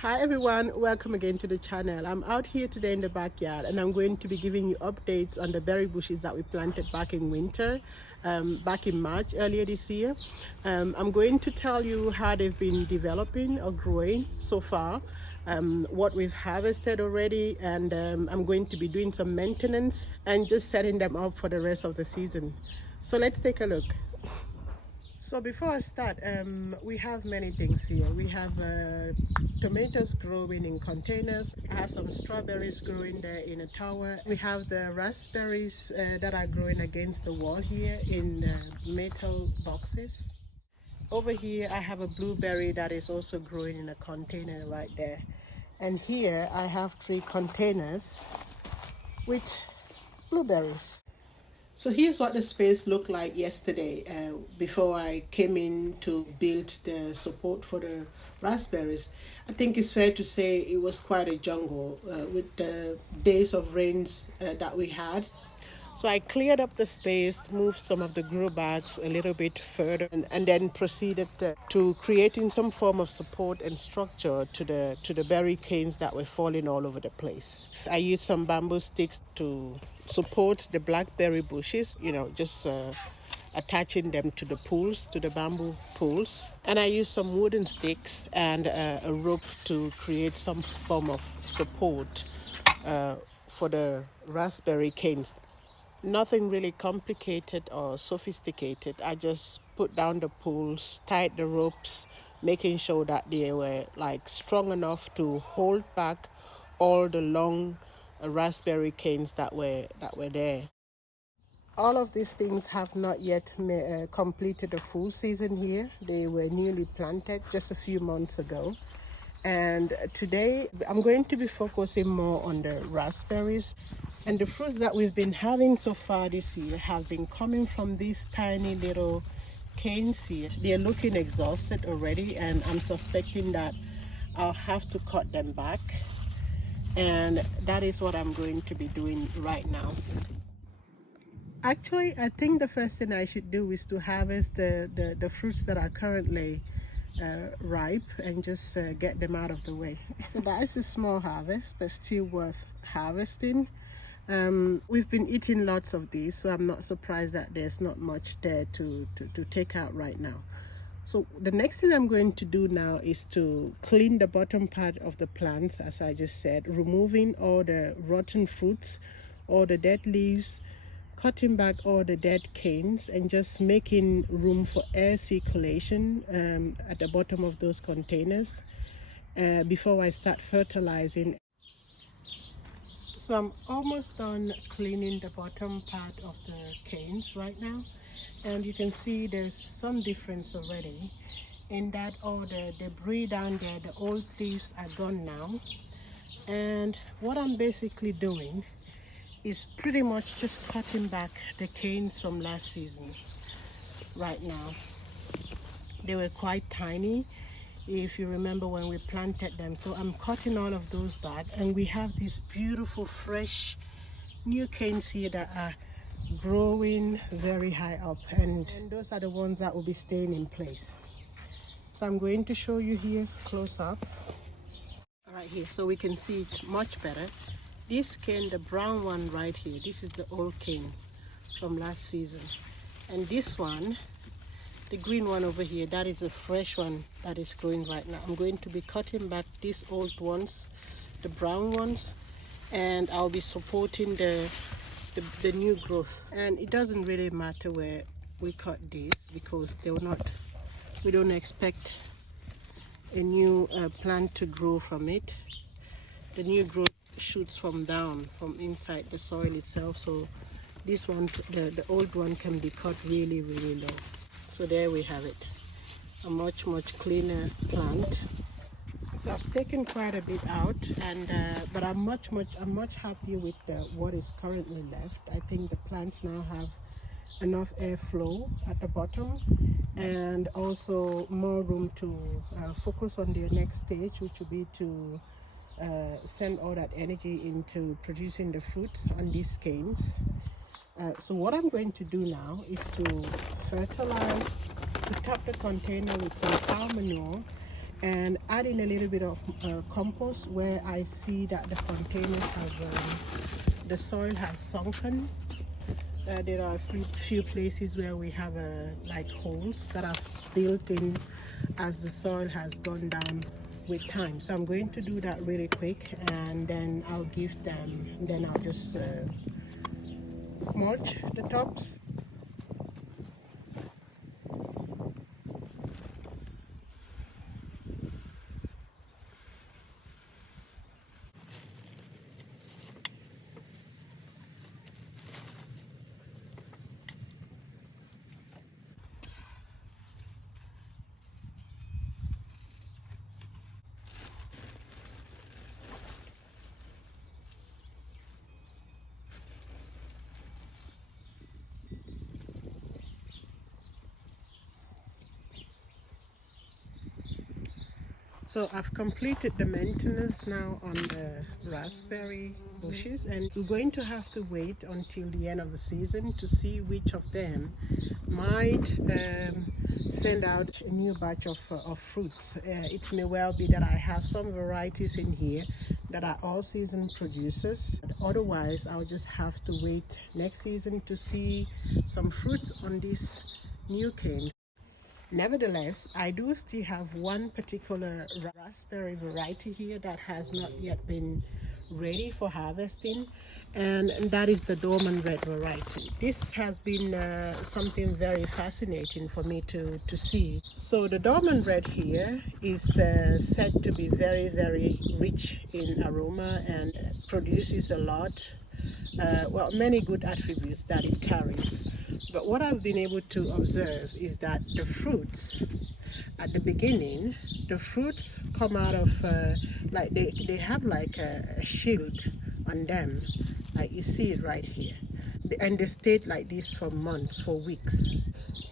Hi everyone, welcome again to the channel. I'm out here today in the backyard and I'm going to be giving you updates on the berry bushes that we planted back in winter, back in March earlier this year. I'm going to tell you how they've been developing or growing so far, what we've harvested already, and I'm going to be doing some maintenance and just setting them up for the rest of the season. So let's take a look. So before I start, we have many things here. We have tomatoes growing in containers. I have some strawberries growing there in a tower. We have the raspberries that are growing against the wall here in metal boxes. Over here I have a blueberry that is also growing in a container right there. And here I have 3 containers with blueberries. So here's what the space looked like yesterday before I came in to build the support for the raspberries. I think it's fair to say it was quite a jungle with the days of rains that we had. So I cleared up the space, moved some of the grow bags a little bit further, and then proceeded to creating some form of support and structure to the berry canes that were falling all over the place. So I used some bamboo sticks to support the blackberry bushes, just attaching them to the poles, to the bamboo poles. And I used some wooden sticks and a rope to create some form of support for the raspberry canes. Nothing really complicated or sophisticated. I just put down the poles, tied the ropes, making sure that they were strong enough to hold back all the long raspberry canes that were there. All of these things have not yet completed a full season here. They were newly planted just a few months ago. And today I'm going to be focusing more on the raspberries. And the fruits that we've been having so far this year have been coming from these tiny little canes here. They're looking exhausted already, and I'm suspecting that I'll have to cut them back. And that is what I'm going to be doing right now. Actually, I think the first thing I should do is to harvest the fruits that are currently ripe and just get them out of the way. So that is a small harvest, but still worth harvesting. We've been eating lots of these, so I'm not surprised that there's not much there to take out right now. So the next thing I'm going to do now is to clean the bottom part of the plants, as I just said, removing all the rotten fruits, all the dead leaves, cutting back all the dead canes, and just making room for air circulation at the bottom of those containers before I start fertilizing. So I'm almost done cleaning the bottom part of the canes right now, and you can see there's some difference already in that all the debris down there, the old leaves are gone now. And what I'm basically doing is pretty much just cutting back the canes from last season right now. They were quite tiny, if you remember when we planted them. So I'm cutting all of those back, and we have these beautiful fresh new canes here that are growing very high up, and those are the ones that will be staying in place. So I'm going to show you here close up right here so we can see it much better. This cane, the brown one right here, this is the old cane from last season, and this one, the green one over here, that is a fresh one that is growing right now. I'm going to be cutting back these old ones, the brown ones, and I'll be supporting the new growth. And it doesn't really matter where we cut these, because we don't expect a new plant to grow from it. The new growth shoots from inside the soil itself. So this one, the old one, can be cut really, really low. So there we have it, a much cleaner plant. So I've taken quite a bit out, and but I'm much happier with what is currently left. I think the plants now have enough airflow at the bottom, and also more room to focus on their next stage, which will be to send all that energy into producing the fruits on these canes. So what I'm going to do now is to fertilize, to top the container with some cow manure, and adding a little bit of compost where I see that the containers have the soil has sunken. There are a few places where we have like holes that are built in as the soil has gone down with time. So I'm going to do that really quick, and then I'll give them, then I'll just mulch the tops. So I've completed the maintenance now on the raspberry bushes, and we're going to have to wait until the end of the season to see which of them might send out a new batch of fruits. It may well be that I have some varieties in here that are all season producers. Otherwise, I'll just have to wait next season to see some fruits on these new canes. Nevertheless, I do still have one particular raspberry variety here that has not yet been ready for harvesting, and that is the dormant red variety. This has been something very fascinating for me to see. So the dormant red here is said to be very, very rich in aroma and produces a lot, well, many good attributes that it carries. But what I've been able to observe is that the fruits, at the beginning, the fruits come out of, like they have like a shield on them, like you see it right here. And they stayed like this for months, for weeks.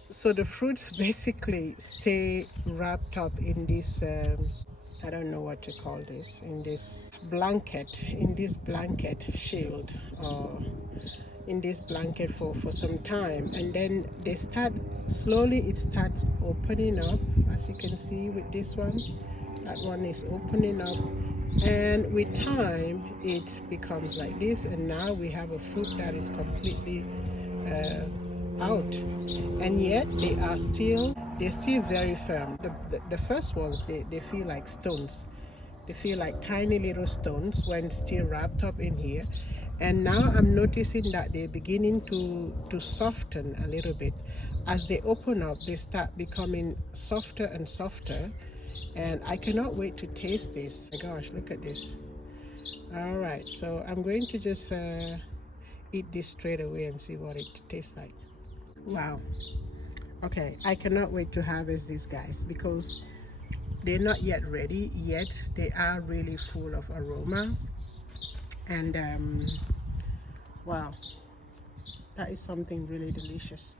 So the fruits basically stay wrapped up in this, I don't know what to call this, in this blanket shield, or in this blanket for some time, and then they start slowly, it starts opening up, as you can see with this one. That one is opening up, and with time it becomes like this, and now we have a fruit that is completely out, and yet they're still very firm. The first ones, they feel like stones. They feel like tiny little stones when still wrapped up in here. And now I'm noticing that they're beginning to soften a little bit. As they open up, they start becoming softer and softer. And I cannot wait to taste this. Oh my gosh, look at this. All right, so I'm going to just eat this straight away and see what it tastes like. Wow. Okay, I cannot wait to harvest these guys because they're not yet ready, yet they are really full of aroma. And wow, that is something really delicious.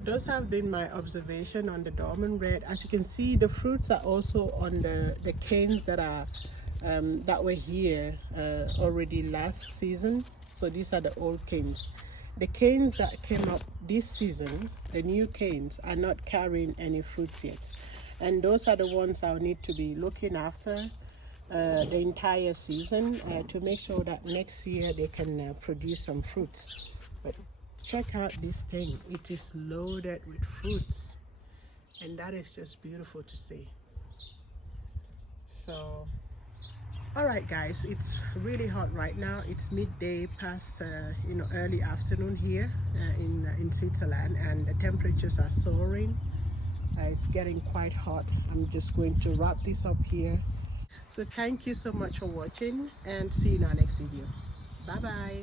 Those have been my observation on the dormant red. As you can see, the fruits are also on the canes that are that were here already last season. So these are the old canes. The canes that came up this season, the new canes, are not carrying any fruits yet, and those are the ones I'll need to be looking after the entire season to make sure that next year they can produce some fruits. But check out this thing, it is loaded with fruits, and that is just beautiful to see. So alright guys, it's really hot right now. It's midday past early afternoon here in Switzerland, and the temperatures are soaring. It's getting quite hot. I'm just going to wrap this up here. So thank you so much for watching, and see you in our next video. Bye bye.